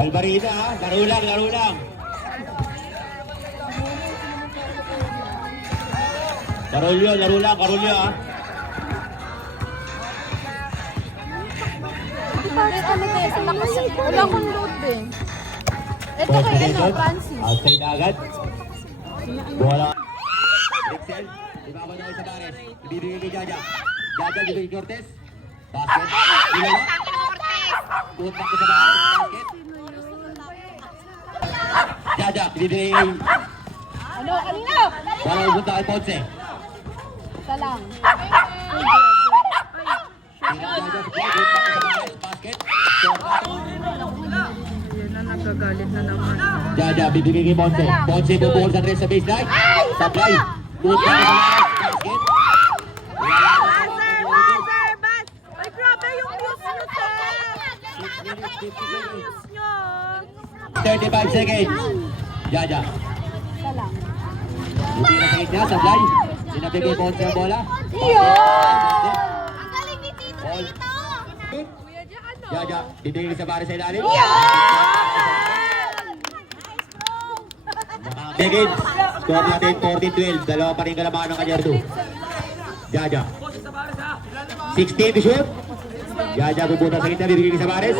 Albarida ha, laro lang, laro lang. Karolyo, laro lang, Karolyo ha. Wala akong load eh. Ito kay ano, Francis. Outside agad. Bola. Excel. Ibaba na kayo sa Bares. Ibibigay kay Jaja. Jaja, dito kay Cortez. Basket. Ilala. Tuot back ko sa Bares. Basket. Jaja, ibibigay kay... Ano, kanina? Para upunta kay Ponce. Isa lang. Jaja, tuot back ko sa Bares. Basket. Yan na, nagagalit na naman. Jaja, bibigay kay Ponce. Ponce bubukol sa tres sa baseline. Supply. Tuot back ko sa Bares. Basket. Ay, grabe yung views nyo, sir! 35 seconds. Jaja. Isa lang. Buti na sa niya, supply. Sinabi kay Ponce ang bola. Ang galing ni Tito Ball. dito. Jaja, bibigay sa Bares sa ilalim. Seconds. Score natin 14-12. Dalawa pa rin kalabahan ng kanyang 2. Jaja. 16 to shoot. Jaja pupunta sa kita, bibigay sa Bares.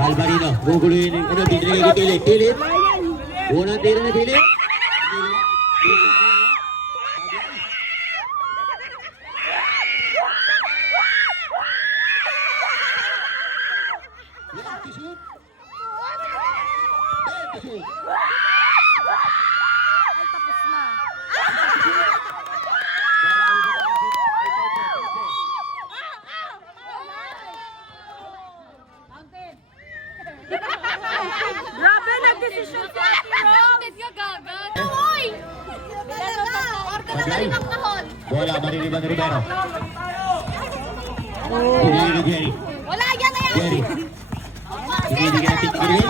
Balbarino, guguluhin yung ano, binigay kay Pilit. Pilit. Unang tira na Pilit. Ay, tapos na. Grabe, nag-desisyon si Ate Rose! Uy! Order na galing ang kahon. Bola, maririban ni Rivero. Binigay kay Jerry. Wala, yan na yan. Jerry. Binigay kay Tito Kiril.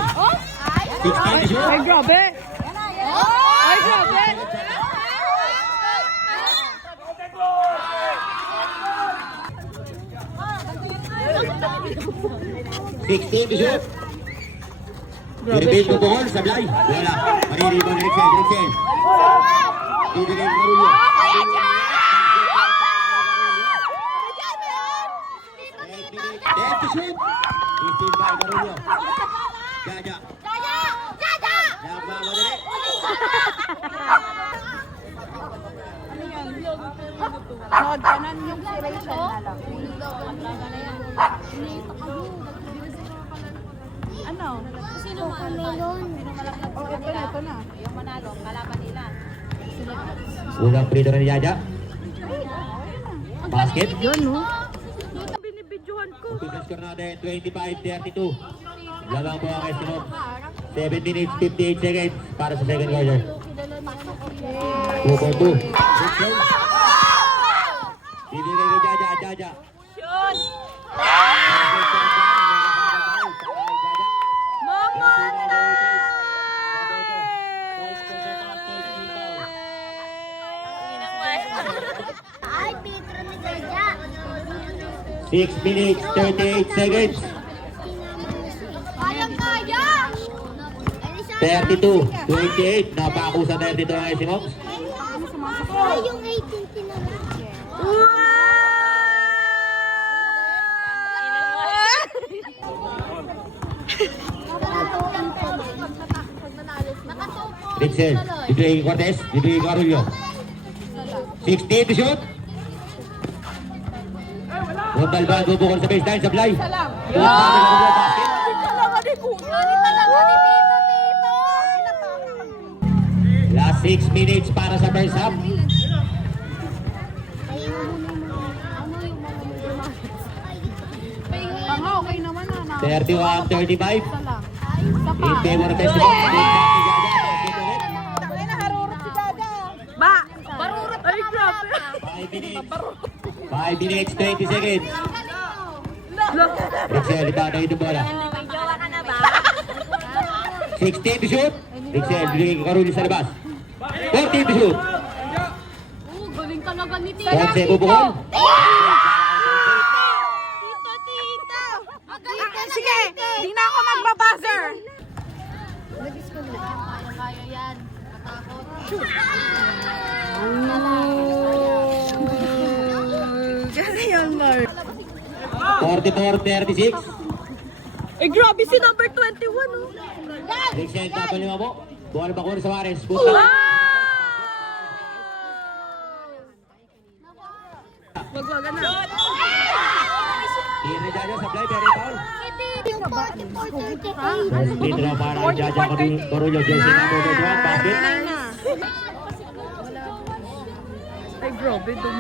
16 to shoot. Ay, grabe! Ay, grabe! 16 to shoot. Irvin bubukol, sablay. Bola, maririban ni Rixel. Rixel. Binigay kay Marulio. Dead to shoot. 15 by Marulio. Jaja. Jaja! Jaja! Nagmamadali. Nood ka na yung si Rachel na lang. Ano? Sino meron? Oh, ito na. Yung manalo, kalaban nila. Unang free throw ni Jaja. Basket. Yun, no? Binibidyohan ko. Final score natin, 25-32. Lamang po ang estimate. 7 minutes, 58 seconds para sa second quarter. 2-4-2. Bibigay kay Jaja, Jaja. Yun! Ay, Pedro ni Jaja. 6 minutes, 38 seconds. Kayang-kaya! 32-28. Napako sa 32 ang Esimox. Ay, yung 18 tinanong. Rixel, bibigay kay Cortez, bibigay kay Carulio. 16 to shoot. Montalban bubukol sa baseline, sablay. Salam. Basket. Talaga ni Kuya. Talaga ni Tito, Tito. Last 6 minutes para sa first half. Tanga, okay naman na. 31-35. Isa lang. In favor of Festival. Good back ni Jaja. Basket ulit. Ba! Barurot ay, grabe. 5 minutes, 20 seconds. Rixel, ibata yung bola. May jowa ka na ba? 16 to shoot. Rixel, binigay kay Carulio sa labas. 14 to shoot. Galing talaga ni Tita. Ponce, bubukol. Tita! Sige, di na ako magbabuzzer. Kaya yan. Matakot. Gano'n yan, Mark. 44-36. Eh, grabe si number 21, oh. Rixel, tapal lima mo. Bola ba sa Mares? Puta. Magwaga na. Tira ni Jaja, supply, pero foul. Yung 44-38. Free throw para kay Jaja Carulio. Jersey number 21, basket. Ay, grabe, dum.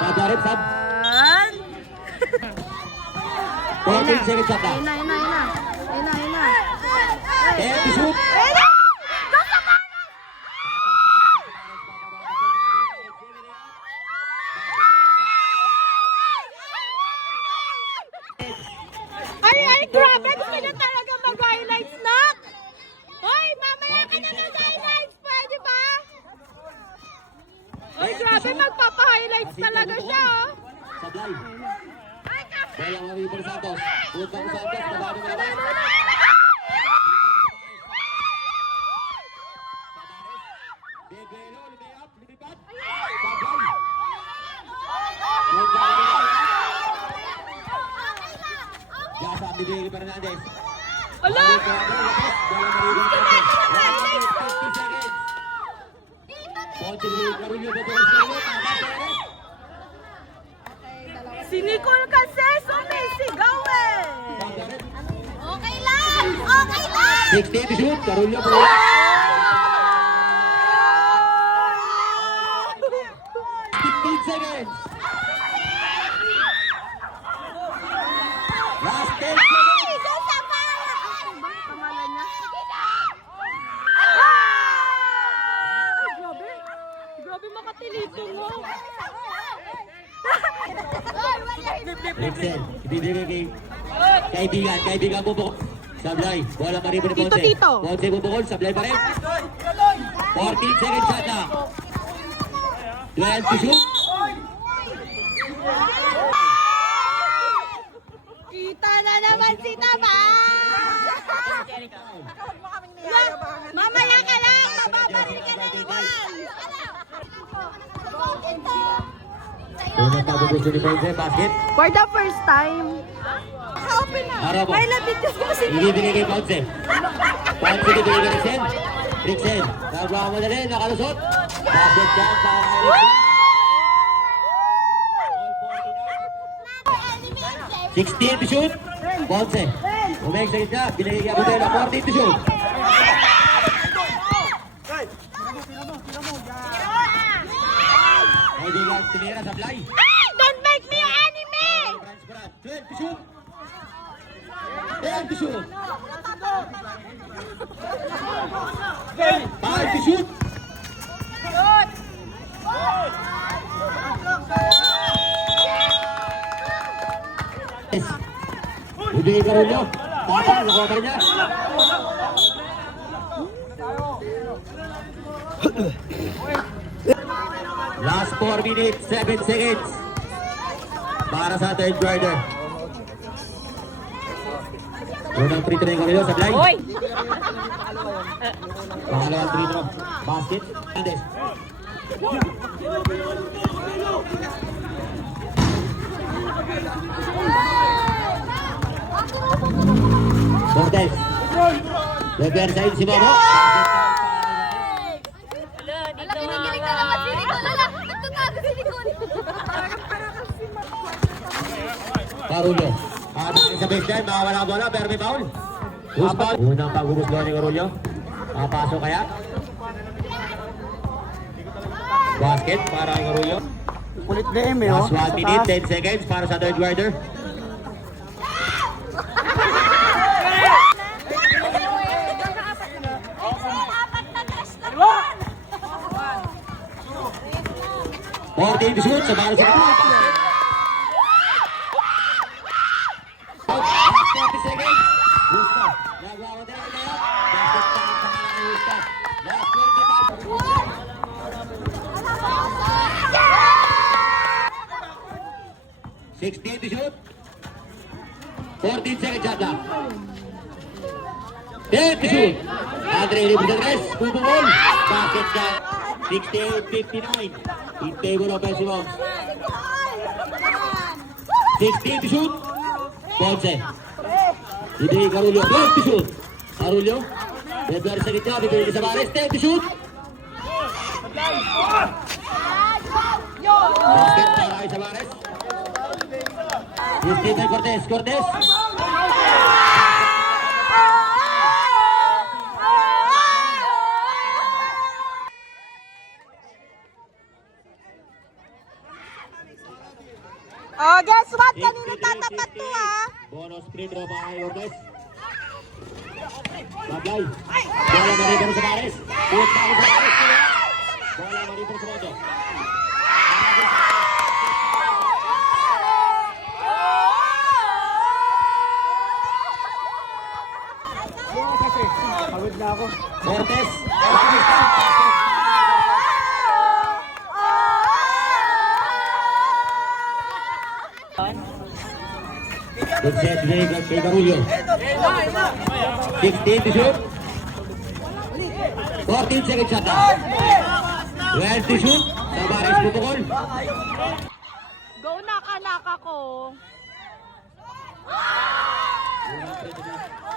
Jaja rin, sub. An? 14 seconds shot na. Ayun na. 10 to shoot. Ay, grabe! Gusto niya talaga mag-highlights na! Hoy, mamaya ka na mag-highlights! Pwede ba? Ay, grabe! Magpapa-highlights talaga siya, oh! Sablay. Bola ng River Santos. Punta ko Santos, tabado mo naman. Bebelo, lumiyap, lumipat. Sablay. Gasa, bibigay ni Fernandez. Ala! Bola ng River Santos. 50 seconds. Ponte ni Carulio, Bebeles, Carulio. Si Nicole kasi sumisigaw eh! Okay lang! Okay lang! 16 to shoot, Carulio, bola. 15 seconds. Last 10 seconds. Pangalan niya? Ay, grabe! Grabe makatilito mo! Rixel, ibibigay kay kaibigan bubukol. Sablay, bola maribo ni Ponce. Tito. Ponce bubukol, sablay pa rin. 14 seconds shot na. 12 to shoot. Kita na naman si Taba! Mamaya ka lang! Mababaril ka na naman! Unang pagugusto ni Ponce, basket. For the first time. Open na. Araw mo. May labit ko si Ibibigay kay Ponce. Ponce ibibigay kay Rixel. Rixel, nagawa mo na rin, nakalusot. Basket dyan para kay Rixel. 16 to shoot. Ponce. Umeng sa gitna. Binigay kay Abudela. 14 to shoot. Kaibigan, tinira sa fly. Don't make me your enemy! 12 to shoot. 10 to shoot. 5 to shoot. Ibigay ka rin nyo. Tapang, nakuha ka rin niya. Last 4 minutes, 7 seconds. Para sa third quarter. Unang free throw yung kanilo sa blind. Hoy! Pangalawang free throw. Basket. Andes. Cortez. Lever side si Momo. Alam, kinikilig na naman si Nicole. Alam, nagtatago si Nicole. Carulio. Anak sa baseline, makawala ang bola, pero may foul. Who's foul? Unang paguguslo ni Carulio. Makapasok kaya? Basket para kay Carulio. Kulit na eh, oh. Last 1 minute, 10 seconds para sa third quarter. Forty to shoot sa bawat sa kapatid. Last 30 seconds. Gusto. Nagawa din ang layup. Basket time sa mga Gusto. Last 25. 16 to shoot. 14 seconds shot clock. 10 to shoot. Andre Librales, bubungol. Basket shot. 68-59. In favor of Bessie Moms. 16 to shoot. Ponce. Hindi Carullo. 12 to shoot. Carullo. Bedwar sa gitna. Bibili sa Bares. 10 to shoot. Basket para kay Savares. 15 kay Cortez. Cortez. Oh, guess what? Kanino tatapat to, ha? Bonus free throw para kay Cortez. Baglay. Bola marito sa Bares. Punta ko sa Bares. Bola marito sa Mondo. Pagod na ako. Cortez. Good set kay Carullo. 16 to shoot. 14 seconds shot. 12 to shoot. Savares pupukol. Go, naka ko.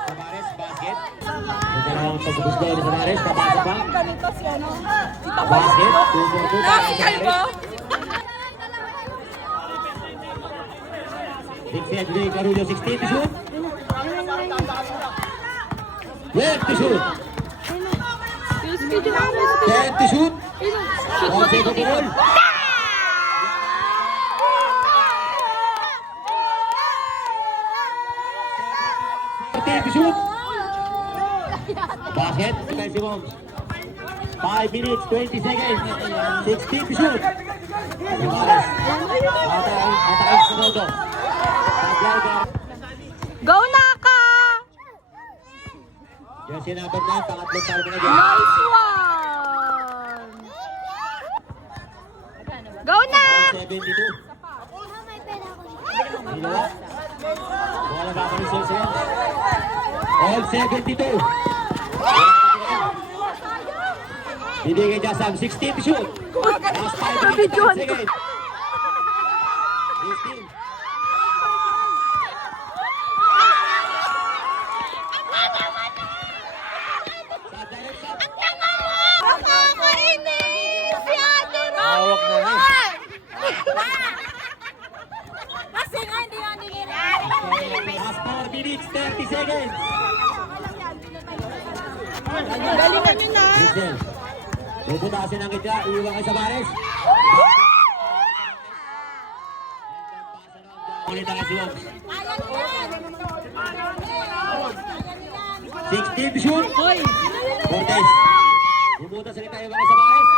Savares basket. Ito na ang pagpupusdo ni Savares. Papasok pa. Ganito si ano? Basket. 2-4-2. Nakikay mo? 6 kay Carullo. 16 to shoot. 12 to shoot. 10 to shoot. 11 pupukol. 14 to shoot. Basket. Bessie Moms. 5 minutes, 20 seconds. 16 to shoot. Savares. Atay sa Mondo. Go, naka! Yung sinabot na, pangatlong talo na dyan. Nice one! Go, na! 72. Dalawa. Bola ba kami sa seconds? All 72. Hindi kay Jasam, 16 to shoot. Last 5 minutes, 10 seconds. 16. Nakakainis! Si Ate Hawak na na. Kasi nga, hindi nga nililang. Last 4 minutes, 30 seconds. Galingan nyo na! Rizal. Puputasin ang itya, iiwan kay Savares. Ulit ang Asiwag. 16 to shoot. Cortez. Pumunta sa kita, iiwan kay Savares.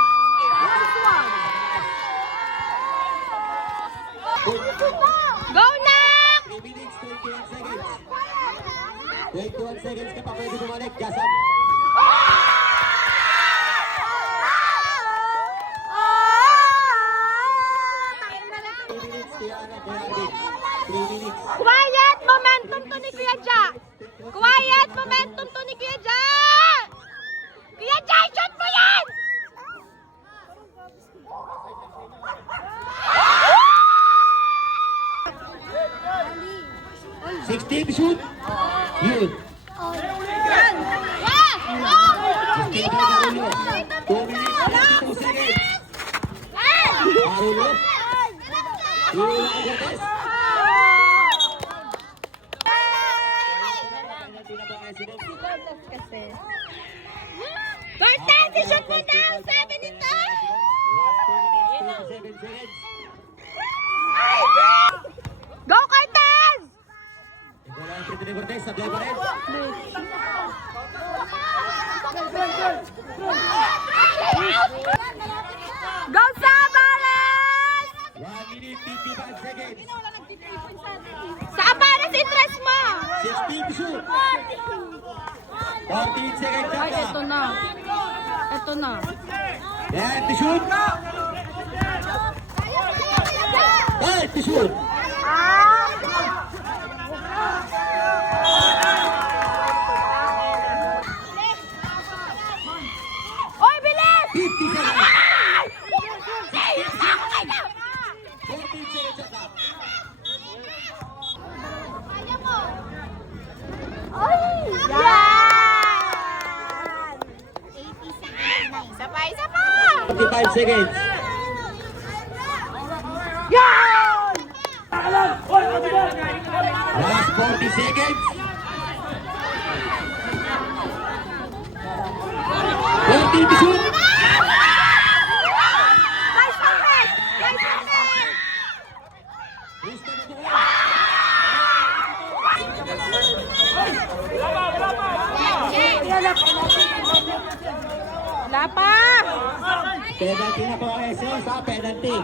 Go, na! 3 minutes, 21 seconds. 21 seconds ka pa pwede bumalik, Jasam. Quiet! Momentum to ni Kuya Ja! Quiet! Momentum to ni Kuya Ja! Kuya Ja, shoot mo yan! 16 to shoot. Yun. 16 to Carullo. 2 minutes, 22 seconds. Carullo. Iwan kay Cortez. Cortez, shoot mo na! 7 ito! Last 2 minutes, 27 seconds. Jenny Cortez, sablay pa rin. Go Sabares! 1 minute, 55 seconds. Sabares, interest mo! 16 to shoot. 14 seconds Ay, na. ito na. Ito na. Yan, to shoot. 5 to shoot. Oy, bilis! 50 seconds. Ay! 14 seconds na clock. Yan! Isa pa, isa pa! 45 seconds. Yan! Last 40 seconds. 14 to shoot. Nice defense! Nice defense! Gusto na to. Wala pa! Penalty na po ang SS ha, penalty.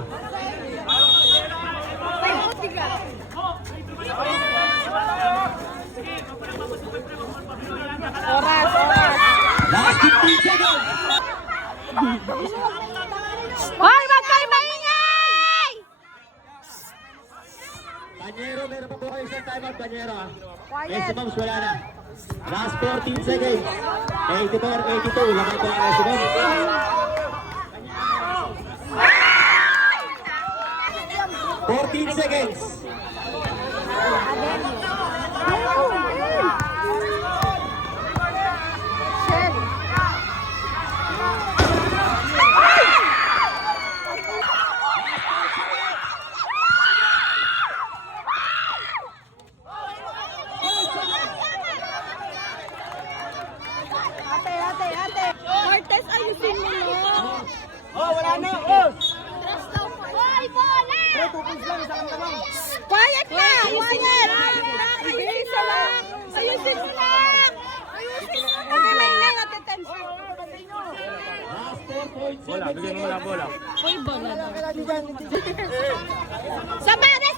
Oras, oras. Last 15 seconds. Hoy, wag kayo maingay! Panyero, meron pa po kayo isang timeout, Panyero ha. Esimams, wala na. Last 14 seconds. 84, 82, laban po ang Esimams. 14 seconds. Ate. Cortez, ayusin mo no. Oh, wala na. Oh! Hoy, bola! Quiet na! Quiet! Ayusin mo lang! Ayusin mo lang! Ayusin mo lang! Okay, maingay natin tension. Last 4.7 seconds. Uy, bola na. Sabares,